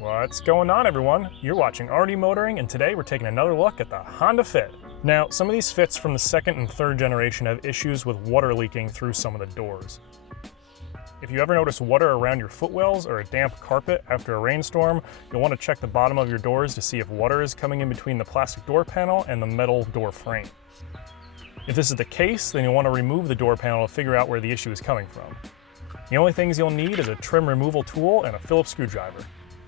What's going on, everyone? You're watching RD Motoring, and today we're taking another look at the Honda Fit. Now, some of these Fits from the second and third generation have issues with water leaking through some of the doors. If you ever notice water around your footwells or a damp carpet after a rainstorm, you'll want to check the bottom of your doors to see if water is coming in between the plastic door panel and the metal door frame. If this is the case, then you'll want to remove the door panel to figure out where the issue is coming from. The only things you'll need is a trim removal tool and a Phillips screwdriver.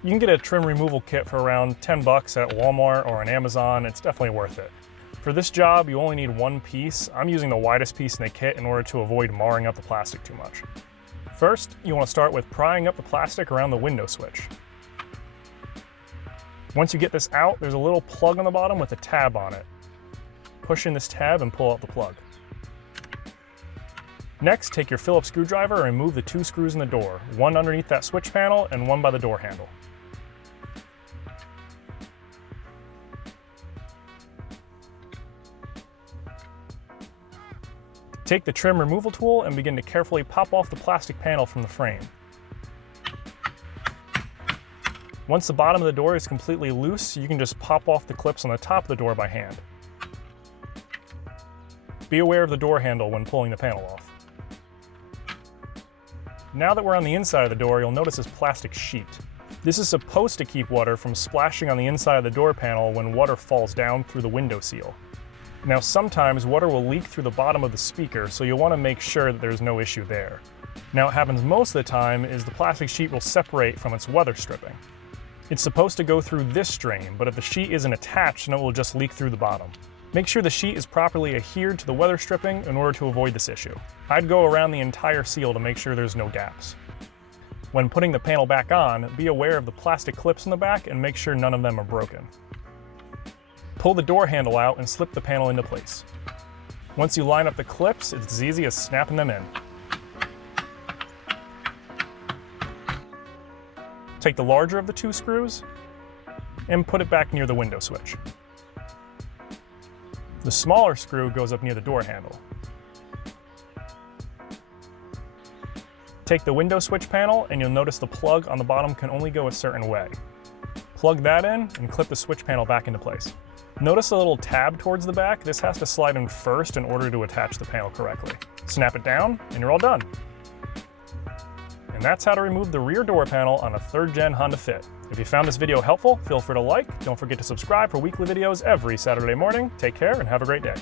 You can get a trim removal kit for around 10 bucks at Walmart or on Amazon. It's definitely worth it. For this job, you only need one piece. I'm using the widest piece in the kit in order to avoid marring up the plastic too much. First, you want to start with prying up the plastic around the window switch. Once you get this out, there's a little plug on the bottom with a tab on it. Push in this tab and pull out the plug. Next, take your Phillips screwdriver and remove the two screws in the door, one underneath that switch panel and one by the door handle. Take the trim removal tool and begin to carefully pop off the plastic panel from the frame. Once the bottom of the door is completely loose, you can just pop off the clips on the top of the door by hand. Be aware of the door handle when pulling the panel off. Now that we're on the inside of the door, you'll notice this plastic sheet. This is supposed to keep water from splashing on the inside of the door panel when water falls down through the window seal. Now, sometimes water will leak through the bottom of the speaker, so you'll want to make sure that there's no issue there. Now, what happens most of the time is the plastic sheet will separate from its weather stripping. It's supposed to go through this strain, but if the sheet isn't attached, then it will just leak through the bottom. Make sure the sheet is properly adhered to the weather stripping in order to avoid this issue. I'd go around the entire seal to make sure there's no gaps. When putting the panel back on, be aware of the plastic clips in the back and make sure none of them are broken. Pull the door handle out and slip the panel into place. Once you line up the clips, it's as easy as snapping them in. Take the larger of the two screws and put it back near the window switch. The smaller screw goes up near the door handle. Take the window switch panel and you'll notice the plug on the bottom can only go a certain way. Plug that in and clip the switch panel back into place. Notice a little tab towards the back. This has to slide in first in order to attach the panel correctly. Snap it down and you're all done. And that's how to remove the rear door panel on a 3rd gen Honda Fit. If you found this video helpful, feel free to like. Don't forget to subscribe for weekly videos every Saturday morning. Take care and have a great day.